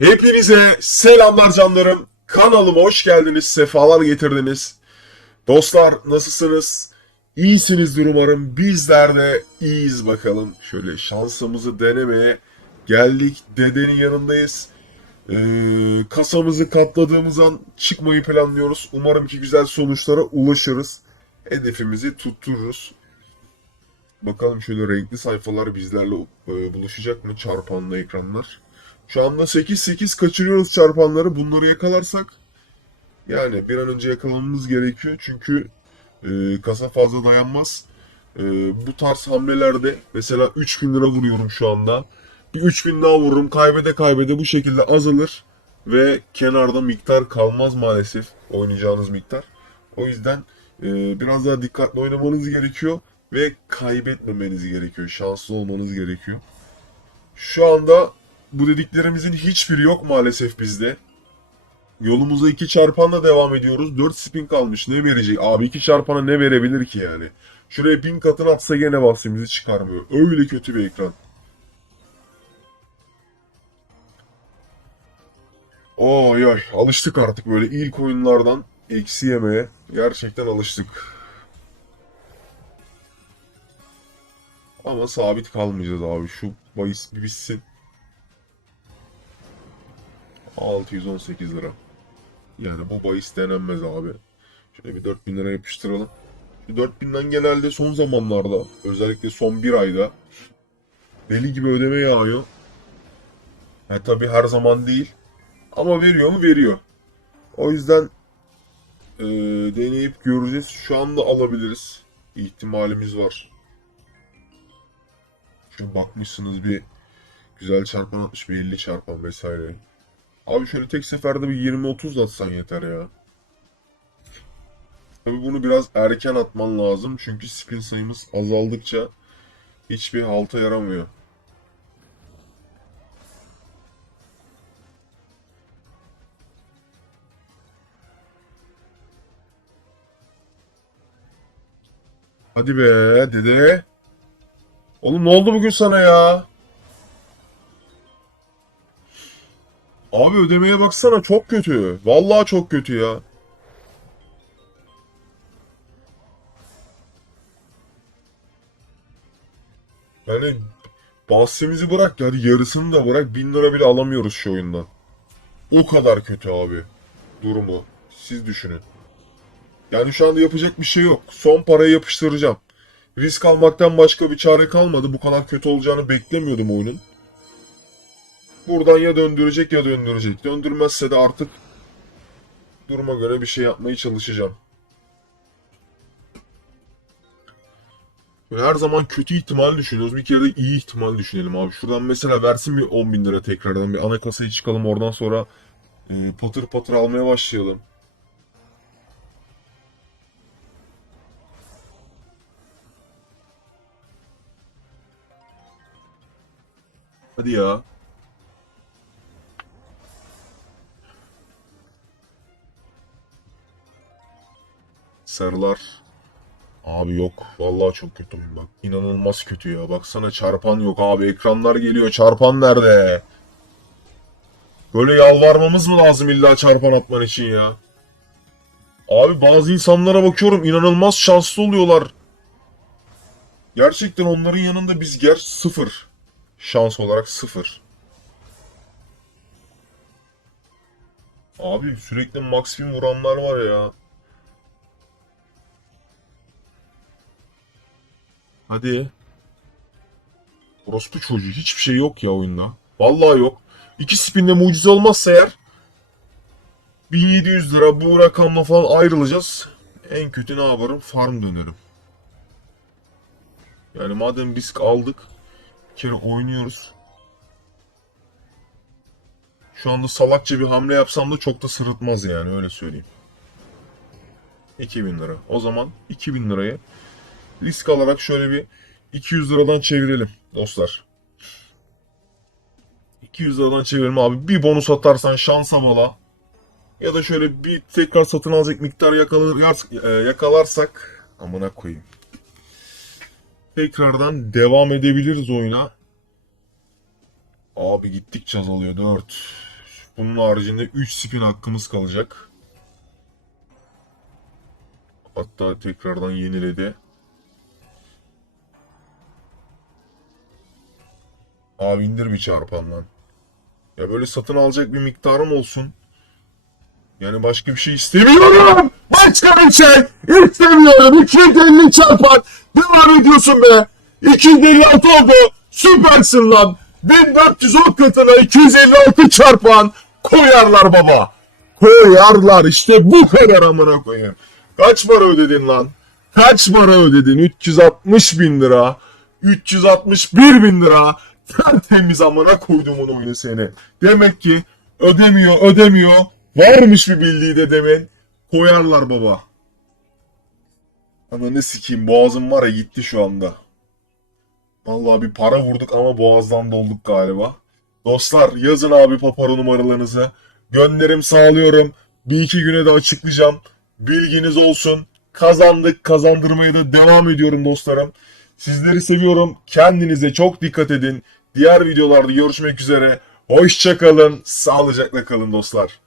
Hepinize selamlar canlarım. Kanalıma hoş geldiniz, sefalar getirdiniz. Dostlar nasılsınız? İyisinizdir umarım. Bizler de iyiyiz bakalım. Şöyle şansımızı denemeye geldik. Dedenin yanındayız. Ee, kasamızı katladığımız an çıkmayı planlıyoruz. Umarım ki güzel sonuçlara ulaşırız. Hedefimizi tuttururuz. Bakalım şöyle renkli sayfalar bizlerle e, buluşacak mı? Çarpanlı ekranlar. Şu anda 8-8 kaçırıyoruz çarpanları. Bunları yakalarsak yani bir an önce yakalamamız gerekiyor. Çünkü e, kasa fazla dayanmaz. E, bu tarz hamlelerde mesela 3000 lira vuruyorum şu anda. Bir 3000 daha vururum. Kaybede kaybede bu şekilde azalır. Ve kenarda miktar kalmaz maalesef oynayacağınız miktar. O yüzden e, biraz daha dikkatli oynamanız gerekiyor. Ve kaybetmemeniz gerekiyor. Şanslı olmanız gerekiyor. Şu anda bu dediklerimizin hiçbiri yok maalesef bizde. Yolumuza iki çarpanla devam ediyoruz. 4 spin kalmış. Ne verecek? Abi iki çarpana ne verebilir ki yani? Şuraya bin katını atsa gene bahsimizi çıkarmıyor. Öyle kötü bir ekran. Oy oy alıştık artık böyle ilk oyunlardan eksi yemeye. Gerçekten alıştık. Ama sabit kalmayacağız abi. Şu bahis bir bitsin. 618 lira. Yani bu bahis denenmez abi. Şöyle bir 4000 lira yapıştıralım. Şu 4000'den genelde son zamanlarda özellikle son bir ayda deli gibi ödeme yağıyor. Ha tabii her zaman değil. Ama veriyor mu? Veriyor. O yüzden eee, deneyip göreceğiz. Şu anda alabiliriz. İhtimalimiz var. Şöyle bakmışsınız bir güzel çarpan atmış bir 50 çarpan vesaire. Abi şöyle tek seferde bir 20-30 atsan yeter ya. Tabii bunu biraz erken atman lazım. Çünkü spin sayımız azaldıkça hiçbir halta yaramıyor. Hadi be dede. Oğlum ne oldu bugün sana ya? Abi ödemeye baksana çok kötü. Vallahi çok kötü ya. Yani bahsimizi bırak ya hadi yarısını da bırak. Bin lira bile alamıyoruz şu oyundan. O kadar kötü abi. Durumu. Siz düşünün. Yani şu anda yapacak bir şey yok. Son parayı yapıştıracağım. Risk almaktan başka bir çare kalmadı. Bu kadar kötü olacağını beklemiyordum oyunun. Buradan ya döndürecek ya döndürecek. Döndürmezse de artık duruma göre bir şey yapmaya çalışacağım. Her zaman kötü ihtimal düşünüyoruz. Bir kere de iyi ihtimal düşünelim abi. Şuradan mesela versin bir 10 bin lira tekrardan. Bir ana kasayı çıkalım oradan sonra e, patır patır almaya başlayalım. Hadi ya. Sarılar. Abi yok. Vallahi çok kötü oyun bak. İnanılmaz kötü ya. Baksana çarpan yok abi. Ekranlar geliyor. Çarpan nerede? Böyle yalvarmamız mı lazım illa çarpan atman için ya? Abi bazı insanlara bakıyorum inanılmaz şanslı oluyorlar. Gerçekten onların yanında biz ger sıfır. Şans olarak sıfır. Abi sürekli maksimum vuranlar var ya. Hadi. Orospu çocuğu hiçbir şey yok ya oyunda. Vallahi yok. İki spinle mucize olmazsa eğer 1700 lira bu rakamla falan ayrılacağız. En kötü ne yaparım? Farm dönerim. Yani madem risk aldık bir kere oynuyoruz. Şu anda salakça bir hamle yapsam da çok da sırıtmaz yani öyle söyleyeyim. 2000 lira. O zaman 2000 lirayı risk alarak şöyle bir 200 liradan çevirelim dostlar. 200 liradan çevirelim abi. Bir bonus atarsan şansa bala. Ya da şöyle bir tekrar satın alacak miktar yakalar, e, yakalarsak amına koyayım. Tekrardan devam edebiliriz oyuna. Abi gittikçe azalıyor 4. Bunun haricinde 3 spin hakkımız kalacak. Hatta tekrardan yeniledi. Abi indir bir çarpan lan. Ya böyle satın alacak bir miktarım olsun. Yani başka bir şey istemiyorum. Başka bir şey istemiyorum. 250 çarpan. Devam ediyorsun be. 256 oldu. Süpersin lan. 1410 katına 256 çarpan. Koyarlar baba. Koyarlar işte bu kadar amına koyayım. Kaç para ödedin lan? Kaç para ödedin? 360 bin lira. 361 bin lira. Tertemiz amına koydum onu oyunu seni. Demek ki ödemiyor ödemiyor. Varmış bir bildiği de demin. Koyarlar baba. Ama ne sikeyim boğazım var ya gitti şu anda. Vallahi bir para vurduk ama boğazdan dolduk galiba. Dostlar yazın abi paparo numaralarınızı. Gönderim sağlıyorum. Bir iki güne de açıklayacağım. Bilginiz olsun. Kazandık. Kazandırmaya da devam ediyorum dostlarım. Sizleri seviyorum. Kendinize çok dikkat edin. Diğer videolarda görüşmek üzere. Hoşçakalın. Sağlıcakla kalın dostlar.